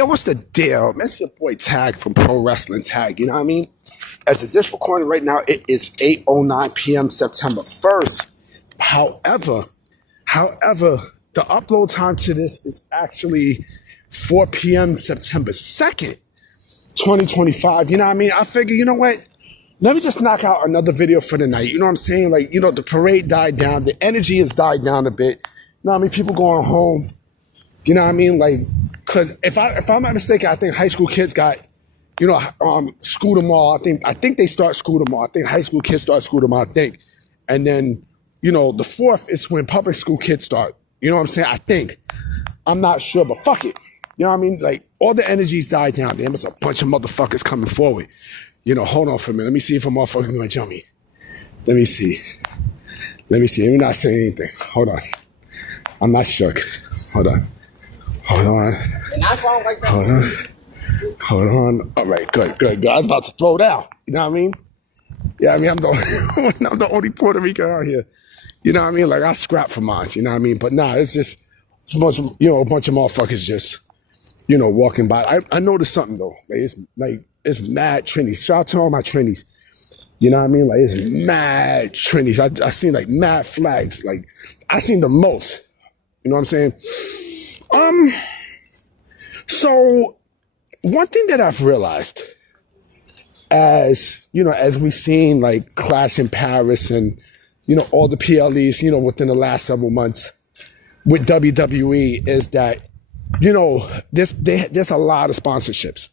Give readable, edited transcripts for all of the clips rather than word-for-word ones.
yo, what's the deal? Man, it's your boy Tag from Pro Wrestling Tag, you know what I mean? As of this recording right now, it is 8:09 p.m. September 1st. However, the upload time to this is actually 4 p.m. September 2nd, 2025. You know what I mean? I figure, you know what? Let me just knock out another video for the night. You know what I'm saying? Like, you know, the parade died down. The energy has died down a bit. You know what I mean? People going home. You know what I mean? Like, because if I'm not mistaken, I think high school kids got, you know, school tomorrow. I think they start school tomorrow. I think high school kids start school tomorrow, I think. And then, you know, the 4th is when public school kids start. You know what I'm saying? I think. I'm not sure, but fuck it. You know what I mean? Like, all the energies died down. There was a bunch of motherfuckers coming forward. You know, hold on for a minute. Let me see if a motherfucker's going to jump me. Let me see. Let me not say anything. Hold on. I'm not shook. Hold on. Hold on. Hold on. All right, good. I was about to throw down. You know what I mean? Yeah, I mean, I'm the only Puerto Rican out here. You know what I mean? Like, I scrap for mine. You know what I mean? But nah, it's a bunch of motherfuckers just, you know, walking by. I noticed something though. It's mad Trinis. Shout out to all my Trinis. You know what I mean? Like, it's mad Trinis. I seen like mad flags. Like, I seen the most. You know what I'm saying? So one thing that I've realized as we've seen like Clash in Paris and, you know, all the PLEs, you know, within the last several months with WWE is that, you know, there's a lot of sponsorships.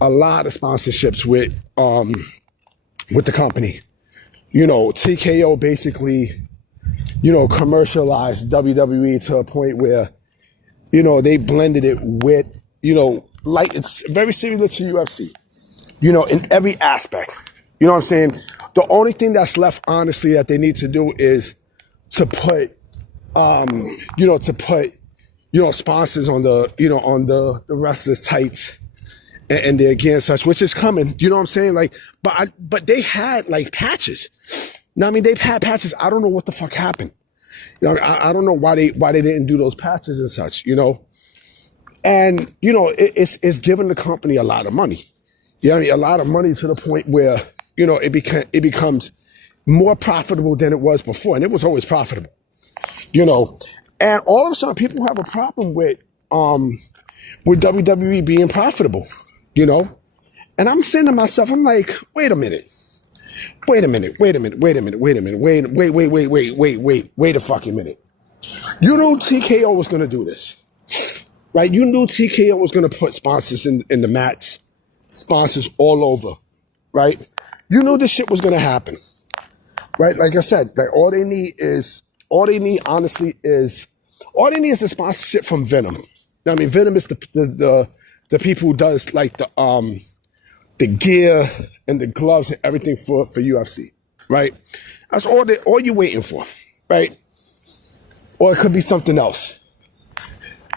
A lot of sponsorships with the company. You know, TKO basically, you know, commercialized WWE to a point where, you know, they blended it with, you know, like it's very similar to UFC, you know, in every aspect. You know what I'm saying? The only thing that's left, honestly, that they need to do is to put, sponsors on the wrestlers' tights and their gear and such, which is coming. You know what I'm saying? Like, but they had like patches. Now, I mean, they've had patches. I don't know what the fuck happened. You know, I don't know why they didn't do those patches and such. You know, and you know, it's giving the company a lot of money. You know what I mean? A lot of money to the point where, you know, it becomes more profitable than it was before, and it was always profitable. You know, and all of a sudden, people have a problem with WWE being profitable. You know, and I'm saying to myself, I'm like, wait a minute, wait a fucking minute. You knew TKO was going to do this, right? You knew TKO was going to put sponsors in the mats, sponsors all over, right? You knew this shit was going to happen, right? Like I said, like all they need is a sponsorship from Venom. I mean, Venom is the people who does like the gear and the gloves and everything for UFC, right? That's all you're waiting for, right? Or it could be something else.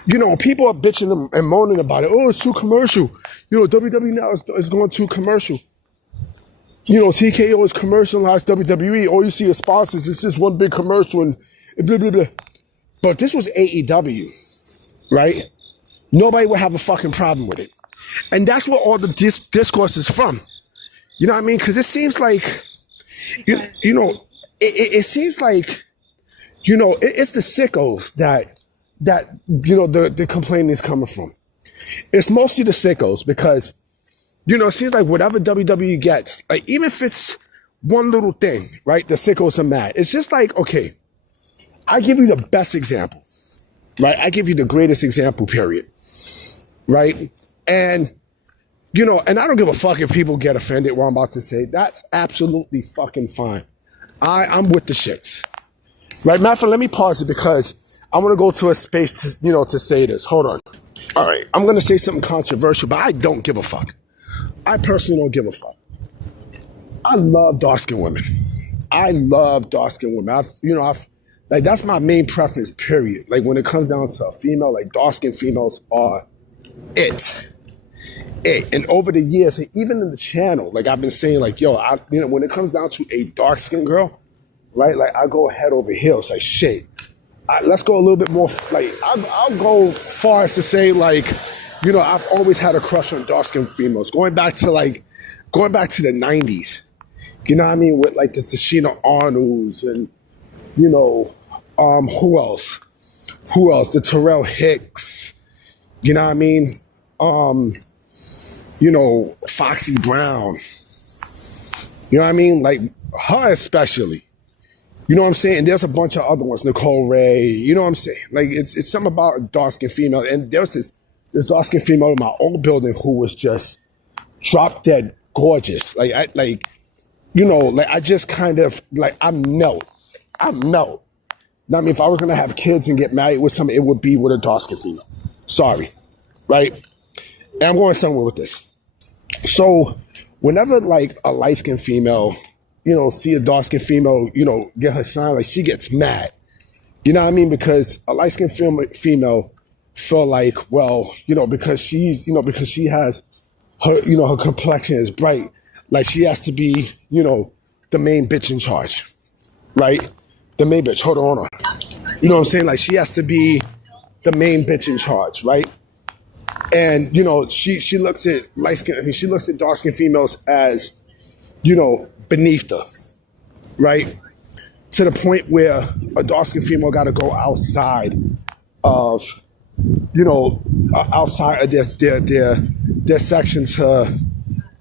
You know, people are bitching and moaning about it. Oh, it's too commercial. You know, WWE now is going too commercial. You know, TKO is commercialized WWE. All you see is sponsors. It's just one big commercial and blah, blah, blah. But this was AEW, right? Nobody would have a fucking problem with it. And that's where all the discourse is from. You know what I mean? Because it seems like, you know, it seems like, you know, it's the sickos that you know, the complaint is coming from. It's mostly the sickos because, you know, it seems like whatever WWE gets, like even if it's one little thing, right, the sickos are mad. It's just like, okay, I give you the best example, right? I give you the greatest example, period. Right? And, you know, and I don't give a fuck if people get offended what I'm about to say. That's absolutely fucking fine. I'm with the shits. Right? Matter of fact, let me pause it because I want to go to a space to, you know, to say this. Hold on. All right. I'm going to say something controversial, but I don't give a fuck. I personally don't give a fuck. I love dark-skinned women. Like, that's my main preference, period. Like, when it comes down to a female, like, dark-skinned females are it. And over the years, even in the channel, like I've been saying, like, yo, you know, when it comes down to a dark-skinned girl, right, like I go head over heels, like shit. Let's go a little bit more, like I'll go far as to say, like, I've always had a crush on dark skinned females, going back to the '90s. You know what I mean? With like the Tashina Arnolds and who else? Who else? The Terrell Hicks. You know what I mean? Foxy Brown. You know what I mean? Like her especially. You know what I'm saying? And there's a bunch of other ones, Nicole Ray. You know what I'm saying? Like it's something about a dark skinned female. And there's this dark skinned female in my old building who was just drop dead gorgeous. I just kind of I melt. I melt. I mean, if I was gonna have kids and get married with something, it would be with a dark skinned female. Sorry, right? And I'm going somewhere with this. So whenever like a light skinned female, see a dark skinned female, get her shine, like she gets mad. You know what I mean? Because a light skinned female feel like, well, because because she has her, her complexion is bright, like she has to be, the main bitch in charge, right? The main bitch. Hold on. You know what I'm saying? Like she has to be the main bitch in charge, right? And she looks at she looks at dark skinned females as, beneath her, right? To the point where a dark skinned female got to go outside of, outside of their section to,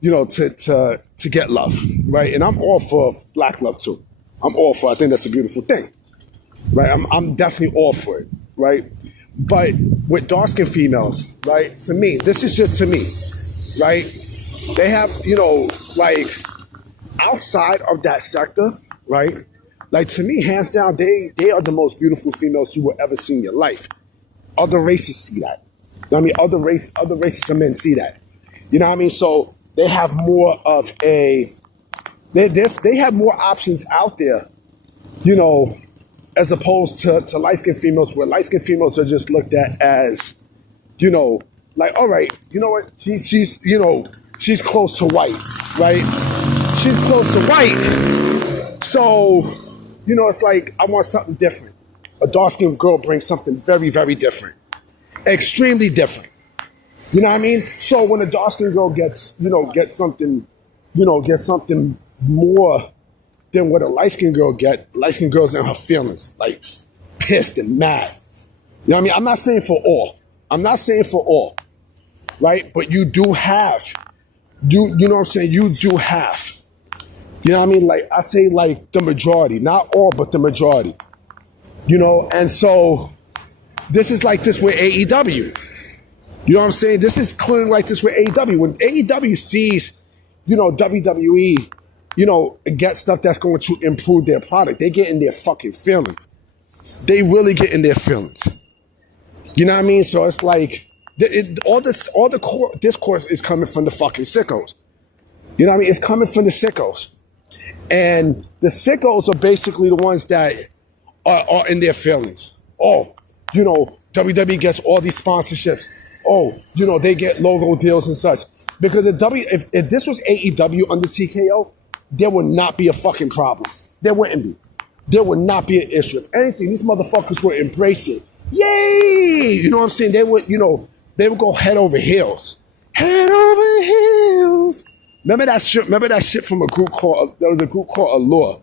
to get love, right? And I'm all for black love too. I'm all for it. I think that's a beautiful thing, right? I'm definitely all for it, right? But with dark-skinned females, right, to me, this is just to me, right? They have, outside of that sector, right? Like to me, hands down, they are the most beautiful females you will ever see in your life. Other races see that. I mean, other races of men see that. You know what I mean? So they have more of a, they have more options out there, as opposed to light-skinned females, where light-skinned females are just looked at as, all right, you know what? She's close to white, right? She's close to white. So, it's like, I want something different. A dark-skinned girl brings something very, very different. Extremely different. You know what I mean? So when a dark-skinned girl gets something more than what a light-skinned girl light-skinned girl's in her feelings, like pissed and mad. You know what I mean? I'm not saying for all. Right? But you do have, you know what I'm saying? You do have. You know what I mean? Like I say, like the majority, not all, but the majority. And so this is like this with AEW. You know what I'm saying? This is clearly like this with AEW. When AEW sees, WWE, get stuff that's going to improve their product, they get in their fucking feelings. They really get in their feelings. You know what I mean? So it's like, all the core discourse is coming from the fucking sickos. You know what I mean? It's coming from the sickos. And the sickos are basically the ones that are in their feelings. Oh, WWE gets all these sponsorships. Oh, they get logo deals and such. Because if this was AEW under TKO, there would not be a fucking problem. There wouldn't be. There would not be an issue. If anything, these motherfuckers would embrace it. Yay! You know what I'm saying? They would go head over heels. Head over heels. Remember that shit from a group called Allure.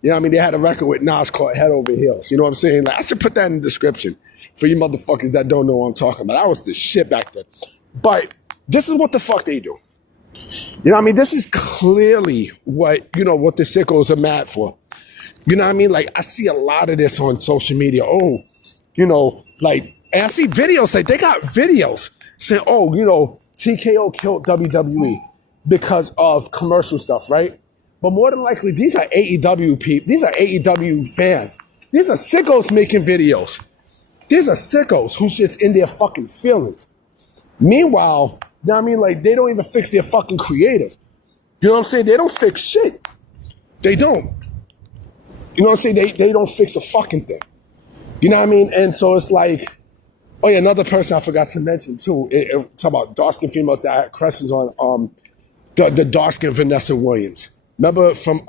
You know what I mean? They had a record with Nas called Head Over Heels. You know what I'm saying? Like, I should put that in the description for you motherfuckers that don't know what I'm talking about. That was the shit back then. But this is what the fuck they do. You know what I mean? This is clearly what the sickos are mad for. You know what I mean? Like, I see a lot of this on social media. Oh, and I see videos, like they got videos saying, oh, TKO killed WWE because of commercial stuff, right? But more than likely, these are AEW people. These are AEW fans. These are sickos making videos. These are sickos who's just in their fucking feelings. Meanwhile, you know what I mean? Like, they don't even fix their fucking creative. You know what I'm saying? They don't fix shit. They don't. You know what I'm saying? They don't fix a fucking thing. You know what I mean? And so it's like, oh yeah, another person I forgot to mention too. Talk about dark-skinned females that had crushes on the dark-skinned Vanessa Williams. Remember from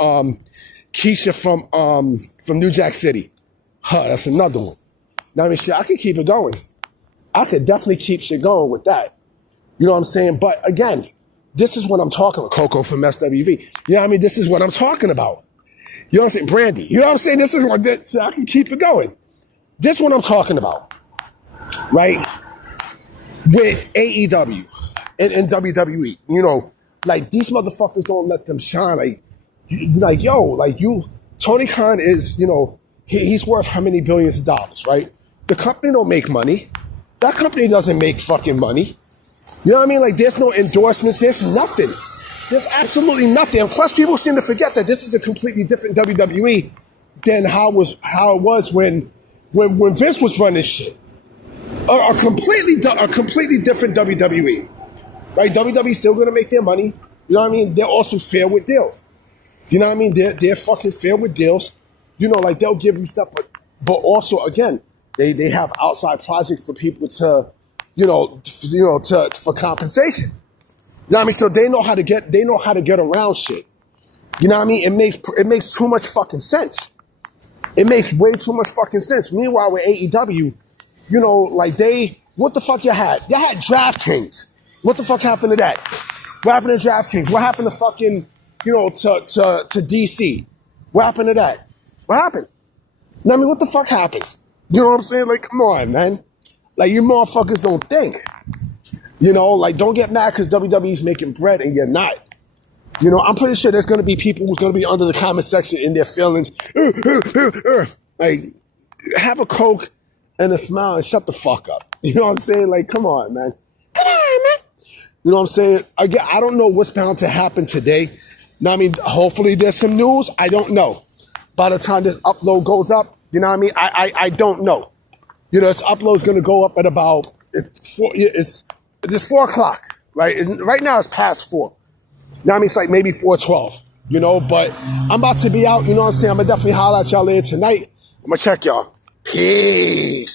Keisha from New Jack City? That's another one. Now I mean, shit, I could keep it going. I could definitely keep shit going with that. You know what I'm saying? But again, this is what I'm talking about. Coco from SWV. You know what I mean? This is what I'm talking about. You know what I'm saying? Brandy. You know what I'm saying? This is what, so I can keep it going. This is what I'm talking about. Right? With AEW and WWE. You know, like these motherfuckers don't let them shine. Like yo, like you, Tony Khan is, you know, he's worth how many billions of dollars, right? The company don't make money. That company doesn't make fucking money. You know what I mean? Like there's no endorsements. There's nothing. There's absolutely nothing. And plus people seem to forget that this is a completely different WWE than how it was when Vince was running shit. A completely different WWE. Right? WWE's still gonna make their money. You know what I mean? They're also fair with deals. You know what I mean? They're fucking fair with deals. You know, like they'll give you stuff, but also again, they have outside projects for people to, for compensation. You know what I mean? So they know how to get around shit. You know what I mean? It makes too much fucking sense. It makes way too much fucking sense. Meanwhile, with AEW, you know, like what the fuck you had? You had DraftKings. What the fuck happened to that? What happened to DraftKings? What happened to fucking, to DC? What happened to that? What happened? You know what I mean? What the fuck happened? You know what I'm saying? Like, come on, man. Like, you motherfuckers don't think. You know, like, don't get mad because WWE's making bread and you're not. You know, I'm pretty sure there's going to be people who's going to be under the comment section in their feelings. Like, have a Coke and a smile and shut the fuck up. You know what I'm saying? Like, come on, man. Come on, man. You know what I'm saying? Again, I don't know what's bound to happen today. Now, I mean, hopefully there's some news. I don't know. By the time this upload goes up, you know what I mean? I don't know. You know, this upload's going to go up at about, it's 4 o'clock, right? Right now it's past 4. Now, I mean, it's like maybe 4:12, you know, but I'm about to be out, you know what I'm saying? I'm going to definitely holler at y'all later tonight. I'm going to check y'all. Peace.